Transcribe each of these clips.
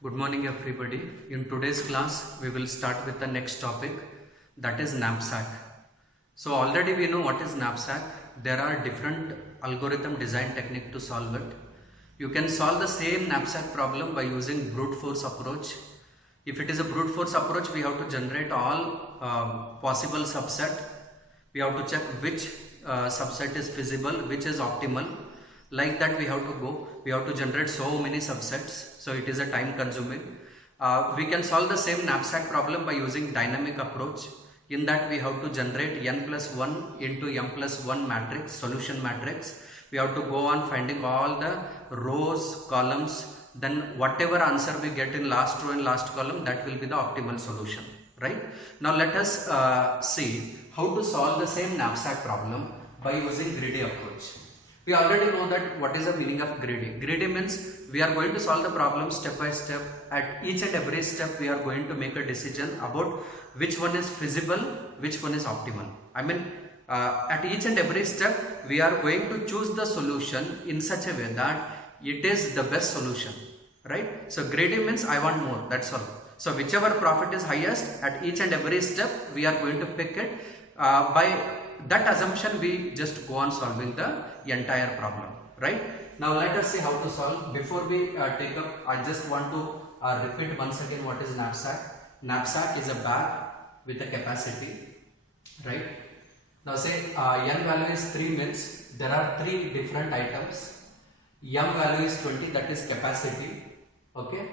Good morning everybody. In today's class we will start with the next topic, that is knapsack. So already we know what is knapsack. There are different algorithm design technique to solve it. You can solve the same knapsack problem by using brute force approach. If it is a brute force approach, we have to generate all possible subset. We have to check which subset is feasible, which is optimal. Like that we have to go. We have to generate so many subsets. So it is a time consuming. We can solve the same knapsack problem by using dynamic approach. In that we have to generate n plus 1 into m plus 1 matrix, solution matrix. We have to go on finding all the rows, columns, then whatever answer we get in last row and last column, that will be the optimal solution, right? Now let us see how to solve the same knapsack problem by using greedy approach. We already know that what is the meaning of greedy. Greedy means we are going to solve the problem step by step. At each and every step we are going to make a decision about which one is feasible, which one is optimal. I mean at each and every step we are going to choose the solution in such a way that it is the best solution, right? So greedy means I want more, that's all. So whichever profit is highest, at each and every step we are going to pick it. By that assumption we just go on solving the entire problem, right? Now let us see how to solve. Before we take up, I just want to repeat once again what is knapsack. Knapsack is a bag with a capacity, right? Now say n value is 3 means there are 3 different items. M value is 20, that is capacity, okay?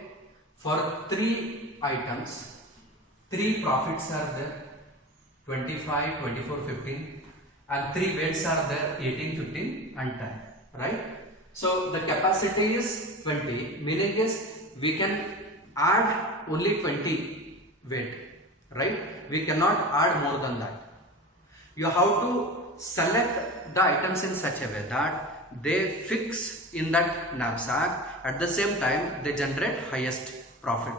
For 3 items, 3 profits are there, 25, 24, 15, and 3 weights are there, 18, 15 and 10, right? So the capacity is 20, meaning is we can add only 20 weight, right? We cannot add more than that. You have to select the items in such a way that they fix in that knapsack, at the same time they generate highest profit.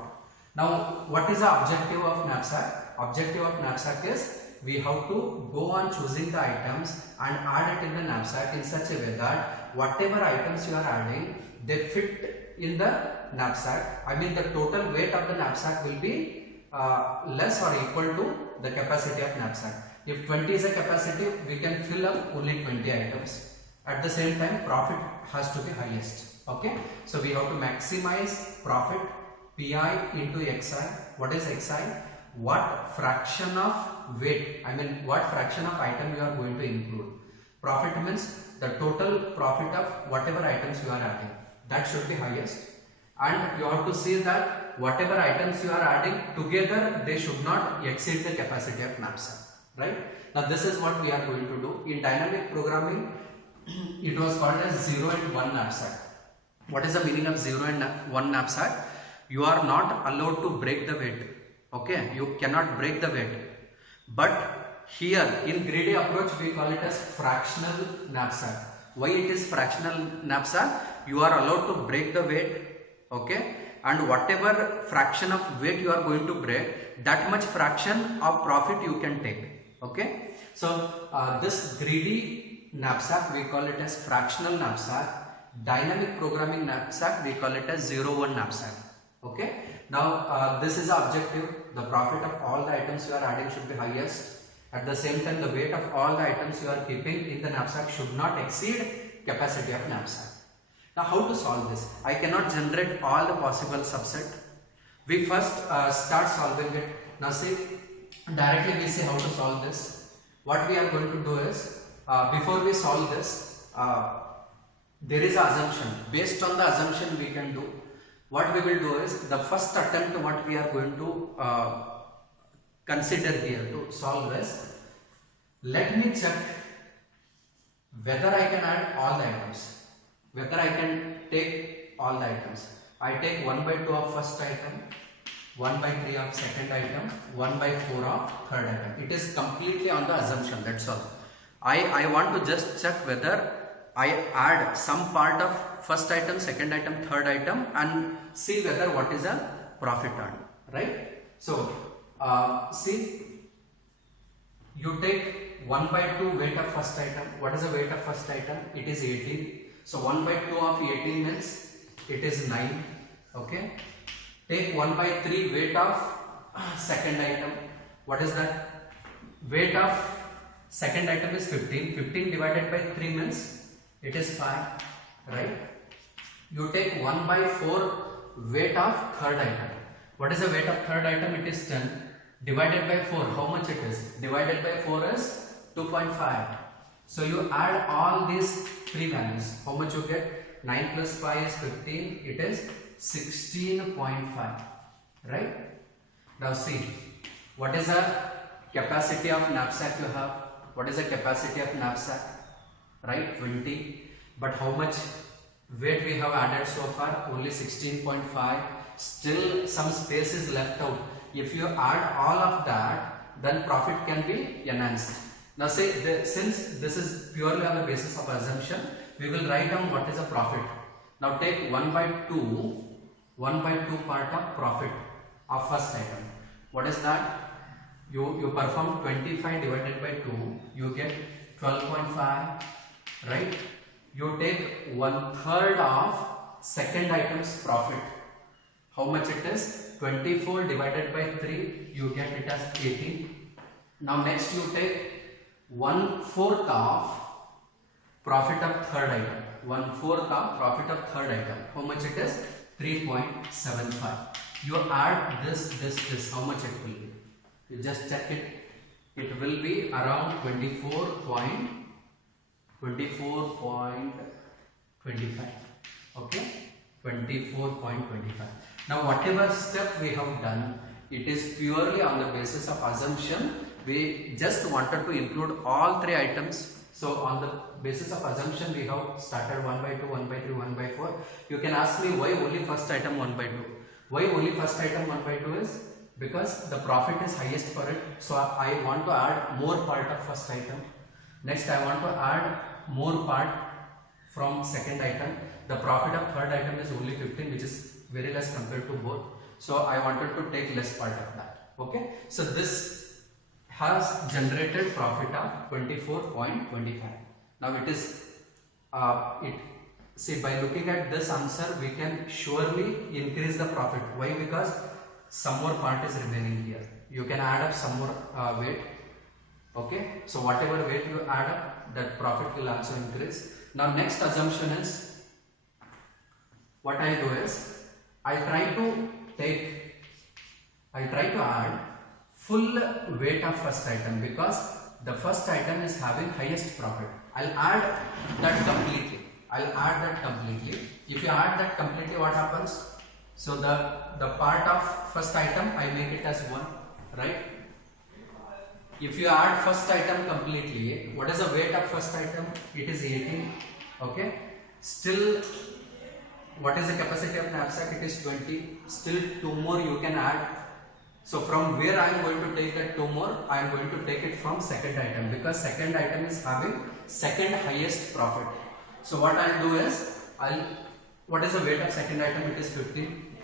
Now what is the objective of knapsack? Objective of knapsack is we have to go on choosing the items and add it in the knapsack in such a way that whatever items you are adding, they fit in the knapsack. I mean the total weight of the knapsack will be less or equal to the capacity of knapsack. If 20 is a capacity, we can fill up only 20 items. At the same time, profit has to be highest. Okay, so we have to maximize profit. Pi into Xi. What is Xi? What fraction of weight, I mean what fraction of item you are going to include. Profit means the total profit of whatever items you are adding, that should be highest. And you have to see that whatever items you are adding together, they should not exceed the capacity of knapsack, right? Now this is what we are going to do. In dynamic programming, it was called as 0 and 1 knapsack. What is the meaning of 0 and 1 knapsack? You are not allowed to break the weight. Okay, you cannot break the weight. But here in greedy approach we call it as fractional knapsack. Why it is fractional knapsack? You are allowed to break the weight, okay, and whatever fraction of weight you are going to break, that much fraction of profit you can take. Okay, so this greedy knapsack we call it as fractional knapsack. Dynamic programming knapsack we call it as 0-1 knapsack. Okay, now this is the objective. The profit of all the items you are adding should be highest. At the same time, the weight of all the items you are keeping in the knapsack should not exceed capacity of knapsack. Now how to solve this? I cannot generate all the possible subset. We first start solving it. Now see, directly we see how to solve this. What we are going to do is, before we solve this, there is an assumption. Based on the assumption we can do. What we will do is, the first attempt what we are going to consider here to solve this, let me check whether I can add all the items, whether I can take all the items. I take 1 by 2 of first item, 1 by 3 of second item, 1 by 4 of third item. It is completely on the assumption, that's all. I want to just check whether I add some part of first item, second item, third item and see whether what is a profit earned, right? So see, you take 1 by 2 weight of first item. What is the weight of first item? It is 18. So 1 by 2 of 18 means it is 9. Okay, Take 1 by 3 weight of second item. What is that? Weight of second item is 15. 15 divided by 3 means it is 5, right? You take 1 by 4 weight of third item. What is the weight of third item? It is 10. Divided by 4, how much it is? Divided by 4 is 2.5. So you add all these three values. How much you get? 9 plus 5 is 15. It is 16.5. Right? Now see, what is the capacity of knapsack you have? What is the capacity of knapsack? Right? 20. But how much weight we have added so far? Only 16.5. Still some space is left out. If you add all of that, then profit can be enhanced. Now say, since this is purely on the basis of assumption, we will write down what is the profit. Now take 1 by 2 part of profit of first item. What is that? You perform 25 divided by 2, you get 12.5, right? You take 1/3 of second item's profit. How much it is? 24 divided by 3, you get it as 18. Now next you take 1/4 of profit of third item. 1/4 of profit of third item. How much it is? 3.75. You add this, how much it will be? You just check it. It will be around 24.25. Okay? 24.25. Now whatever step we have done, it is purely on the basis of assumption. We just wanted to include all three items. So on the basis of assumption, we have started 1 by 2, 1 by 3, 1 by 4. You can ask me why only first item 1 by 2. Why only first item 1 by 2 is because the profit is highest for it. So I want to add more part of first item. Next I want to add more part from second item. The profit of third item is only 15, which is very less compared to both. So I wanted to take less part of that. Okay. So this has generated profit of 24.25. Now it is see, by looking at this answer, we can surely increase the profit. Why? Because some more part is remaining here. You can add up some more weight. Okay. So whatever weight you add up, that profit will also increase. Now next assumption is, what I do is, I try to add full weight of first item because the first item is having highest profit. I'll add that completely. If you add that completely, what happens? So the part of first item, I make it as 1, right? If you add first item completely, what is the weight of first item? It is 18. Okay. Still, what is the capacity of knapsack? It is 20. Still 2 more you can add. So from where I am going to take that 2 more? I am going to take it from second item because second item is having second highest profit. So what I will do is, what is the weight of second item? It is 15.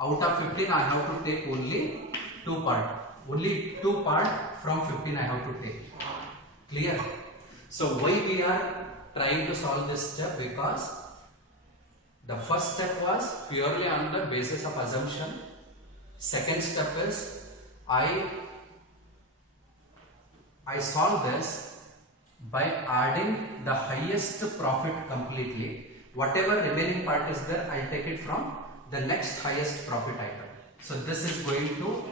Out of 15 I have to take only 2 part. Only 2 part from 15 I have to take. Clear? So why we are trying to solve this step? Because the first step was purely on the basis of assumption. Second step is I solve this by adding the highest profit completely. Whatever remaining part is there, I take it from the next highest profit item. So this is going to,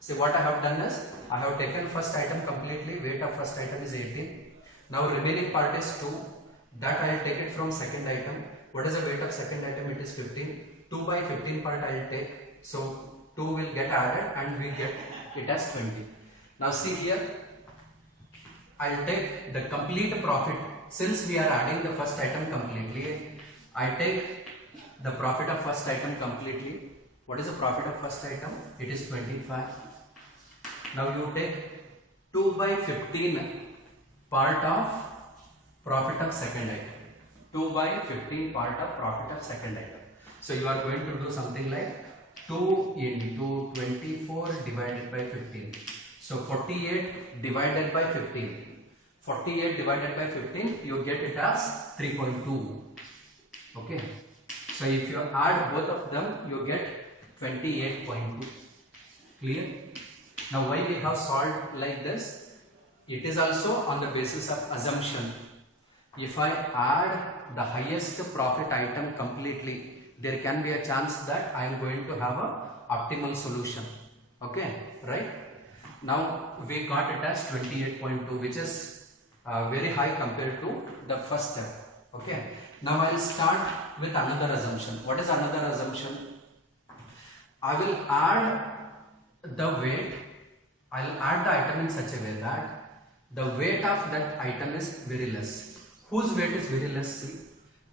see, what I have done is, I have taken first item completely, weight of first item is 18. Now remaining part is 2, that I will take it from second item. What is the weight of second item? It is 15. 2 by 15 part I will take. So 2 will get added and we get it as 20. Now see here, I will take the complete profit. Since we are adding the first item completely, I take the profit of first item completely. What is the profit of first item? It is 25. Now you take 2 by 15 part of profit of second item. 2 by 15 part of profit of second item. So you are going to do something like 2 into 24 divided by 15. So 48 divided by 15. 48 divided by 15, you get it as 3.2. Okay. So So if you add both of them, you get 28.2. Clear? Now why we have solved like this? It is also on the basis of assumption. If I add the highest profit item completely, there can be a chance that I am going to have a optimal solution. Okay, right? Now we got it as 28.2, which is very high compared to the first step. Okay. Now I will start with another assumption. What is another assumption? I will add the weight. I will add the item in such a way that the weight of that item is very less. Whose weight is very less? See,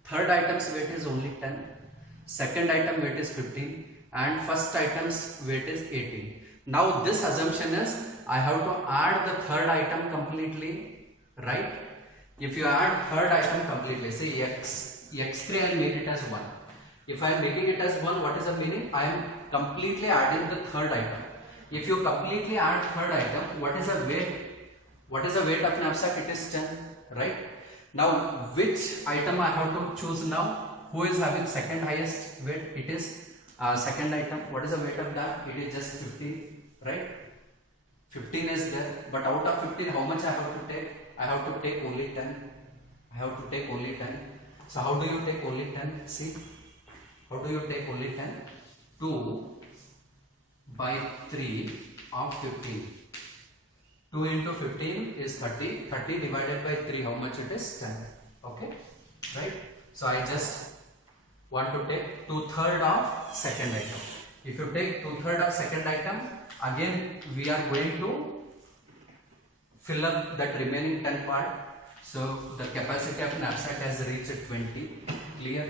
third item's weight is only 10. Second item weight is 15. And first item's weight is 18. Now this assumption is I have to add the third item completely, right? If you add third item completely, say x3, I will make it as 1. If I am making it as 1, what is the meaning? I am completely adding the third item. If you completely add third item, what is the weight? What is the weight of knapsack? It is 10, right? Now, which item I have to choose now? Who is having second highest weight? It is second item. What is the weight of that? It is just 15, right? 15 is there, but out of 15, how much I have to take? I have to take only 10. I have to take only 10. So how do you take only 10? See, how do you take only 10? 2 by 3 of 15. 2 into 15 is 30. 30 divided by 3, how much it is? 10. Okay, right? So I just want to take 2/3 of second item. If you take 2/3 of second item, again we are going to fill up that remaining 10 part. So the capacity of knapsack has reached 20. Clear?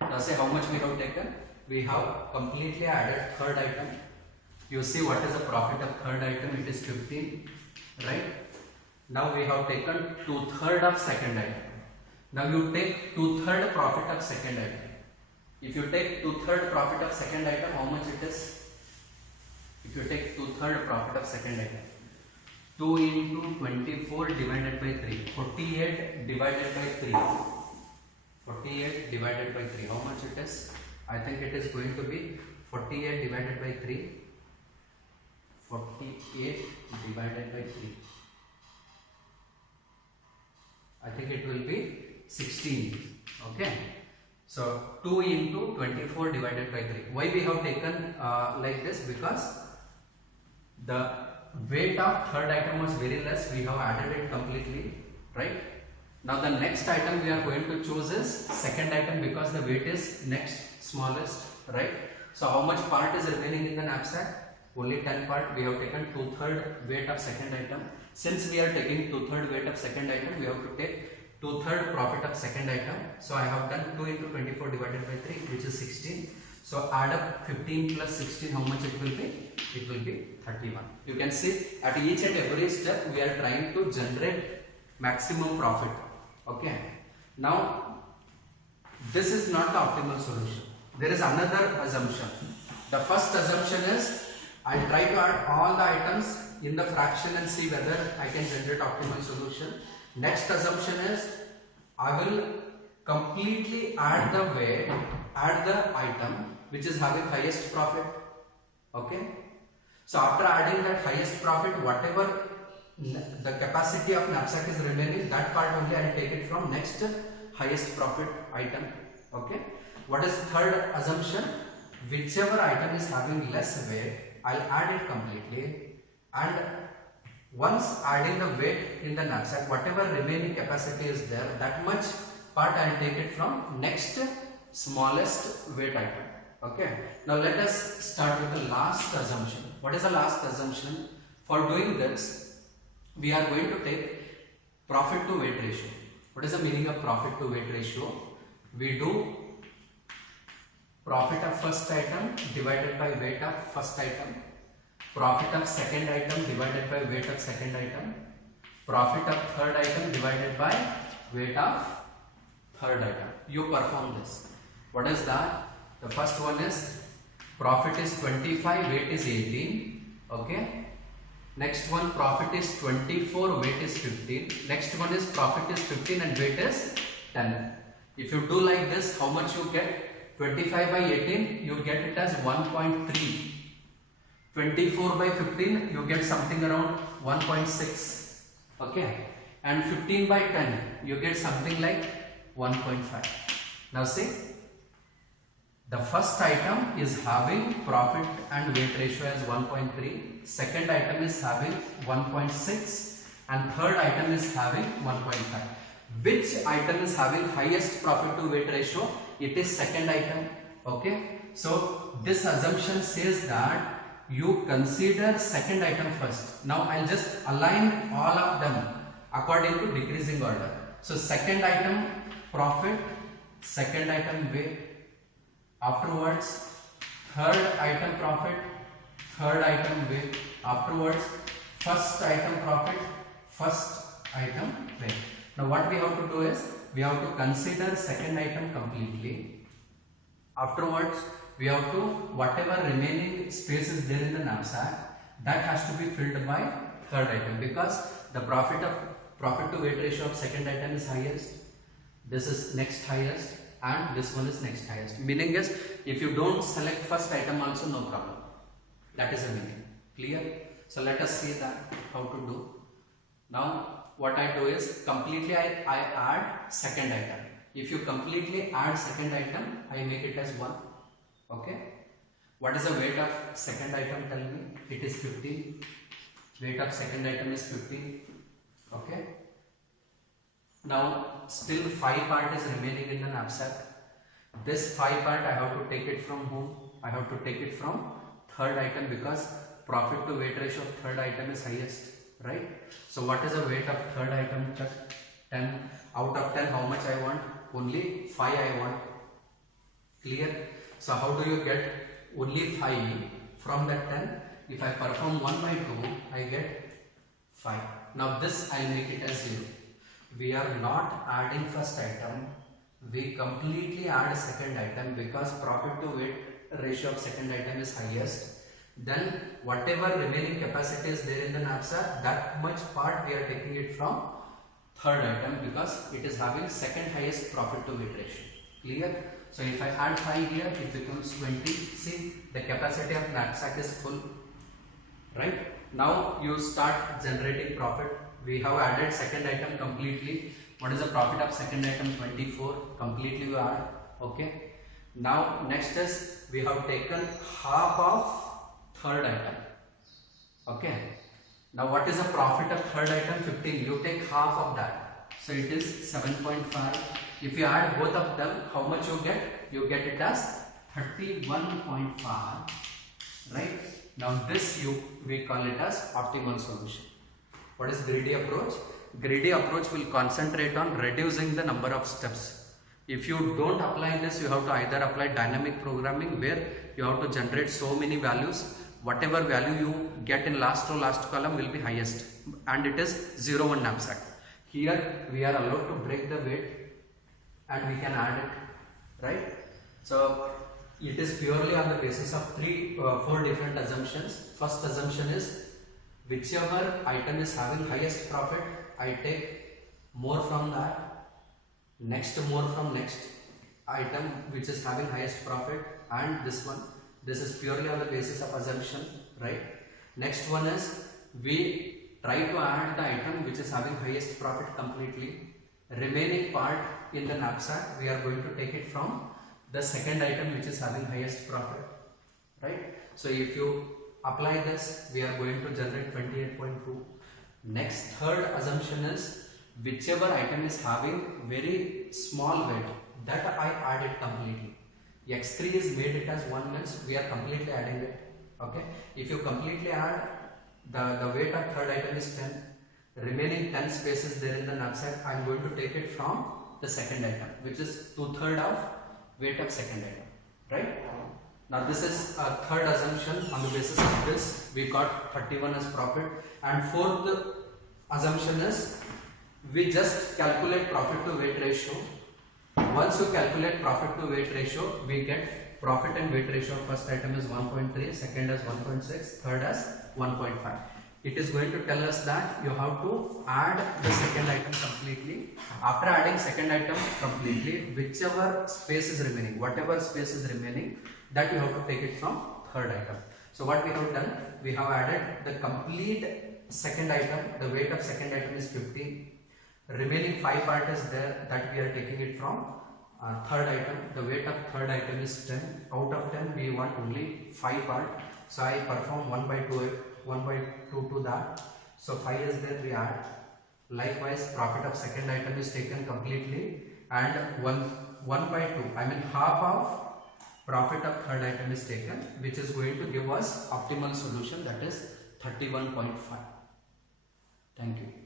Now say how much we have taken. We have completely added third item. You see what is the profit of third item? It is 15, right? Now we have taken 2/3 of second item. Now you take 2/3 profit of second item. If you take 2/3 profit of second item, how much it is? If you take 2/3 profit of second item, 2 into 24 divided by 3, 48 divided by 3, 48 divided by 3, how much it is? I think it is going to be 48 divided by 3, 48 divided by 3, I think it will be 16, okay? So 2 into 24 divided by 3. Why we have taken like this? Because the weight of third item was very less. We have added it completely, right? Now the next item we are going to choose is second item because the weight is next smallest, right? So how much part is remaining in the knapsack? Only 10 part. We have taken 2/3 weight of second item. Since we are taking 2/3 weight of second item, we have to take 2/3 profit of second item. So I have done 2 into 24 divided by 3, which is 16. So add up 15 plus 16, how much it will be? It will be 31. You can see at each and every step we are trying to generate maximum profit. Okay. Now this is not the optimal solution. There is another assumption. The first assumption is I try to add all the items in the fraction and see whether I can generate optimal solution. Next assumption is I will completely add the weight, add the item which is having highest profit. Okay. So after adding that highest profit, whatever the capacity of knapsack is remaining, that part only I will take it from next highest profit item. Okay. What is third assumption? Whichever item is having less weight, I will add it completely, and once adding the weight in the knapsack, whatever remaining capacity is there, that much part I will take it from next smallest weight item. Okay. Now let us start with the last assumption. What is the last assumption? For doing this, we are going to take profit to weight ratio. What is the meaning of profit to weight ratio? We do profit of first item divided by weight of first item, profit of second item divided by weight of second item, profit of third item divided by weight of third item. You perform this. What is that? The first one is profit is 25, weight is 18. Okay. Next one, profit is 24, weight is 15. Next one is profit is 15 and weight is 10. If you do like this, how much you get? 25 by 18 you get it as 1.3. 24 by 15 you get something around 1.6. Okay, and 15 by 10 you get something like 1.5. Now see, the first item is having profit and weight ratio as 1.3, second item is having 1.6, and third item is having 1.5. Which item is having highest profit to weight ratio? It is second item. Okay, so this assumption says that you consider second item first. Now I'll just align all of them according to decreasing order. So second item profit, second item weight, afterwards third item profit, third item weight, afterwards first item profit, first item weight. Now what we have to do is, we have to consider second item completely. Afterwards we have to, whatever remaining space is there in the knapsack, that has to be filled by third item, because the profit to weight ratio of second item is highest, this is next highest, and this one is next highest. Meaning is, if you don't select first item also, no problem. That is the meaning. Clear? So let us see that how to do. Now what I do is, completely I add second item. If you completely add second item, I make it as 1. Okay. What is the weight of second item? Tell me. It is 15. Weight of second item is 15. Okay. Now still 5 part is remaining in the knapsack. This 5 part I have to take it from whom? I have to take it from third item, because profit to weight ratio of third item is highest, right? So what is the weight of third item? 10. Out of 10 how much I want? Only 5 I want. Clear? So how do you get only 5 from that 10? If I perform 1 by 2, I get 5. Now this I make it as 0. We are not adding first item, we completely add second item, because profit to weight ratio of second item is highest. Then whatever remaining capacity is there in the knapsack, that much part we are taking it from third item, because it is having second highest profit to weight ratio. Clear? So if I add 5 here, it becomes 20. See, the capacity of knapsack is full, right? Now you start generating profit. We have added second item completely. What is the profit of second item? 24. Completely you add. Okay. Now next is, we have taken half of third item. Okay. Now what is the profit of third item? 15. You take half of that. So it is 7.5. If you add both of them, how much you get? You get it as 31.5. Right? Now this we call it as optimal solution. What is greedy approach? Greedy approach will concentrate on reducing the number of steps. If you don't apply this, you have to either apply dynamic programming, where you have to generate so many values. Whatever value you get in last row, last column will be highest, and it is 0, 1 knapsack. Here we are allowed to break the weight and we can add it, right? So it is purely on the basis of 4 different assumptions. First assumption is, whichever item is having highest profit, I take more from that, next more from next item which is having highest profit, and this one. This is purely on the basis of assumption, right? Next one is, we try to add the item which is having highest profit completely. Remaining part in the knapsack, we are going to take it from the second item which is having highest profit, right? So if you apply this, we are going to generate 28.2. Next, third assumption is, whichever item is having very small weight, that I add it completely. X3 is made it as 1 means we are completely adding it. Okay. If you completely add, the weight of third item is 10. Remaining 10 spaces there in the knapsack, I am going to take it from the second item, which is 2/3 of weight of second item, right? Now this is a third assumption. On the basis of this, we got 31 as profit. And fourth assumption is, we just calculate profit to weight ratio. Once you calculate profit to weight ratio, we get profit and weight ratio of first item is 1.3, second as 1.6, third as 1.5. it is going to tell us that you have to add the second item completely. After adding second item completely, whichever space is remaining, whatever space is remaining, that you have to take it from third item. So what we have done, we have added the complete second item. The weight of second item is 50. Remaining 5 part is there, that we are taking it from third item. The weight of third item is 10. Out of 10 we want only 5 part. So I perform 1 by 2 to that. So 5 is there, we add. Likewise, profit of second item is taken completely, and 1 by 2, I mean half of profit of third item is taken, which is going to give us optimal solution, that is 31.5. Thank you.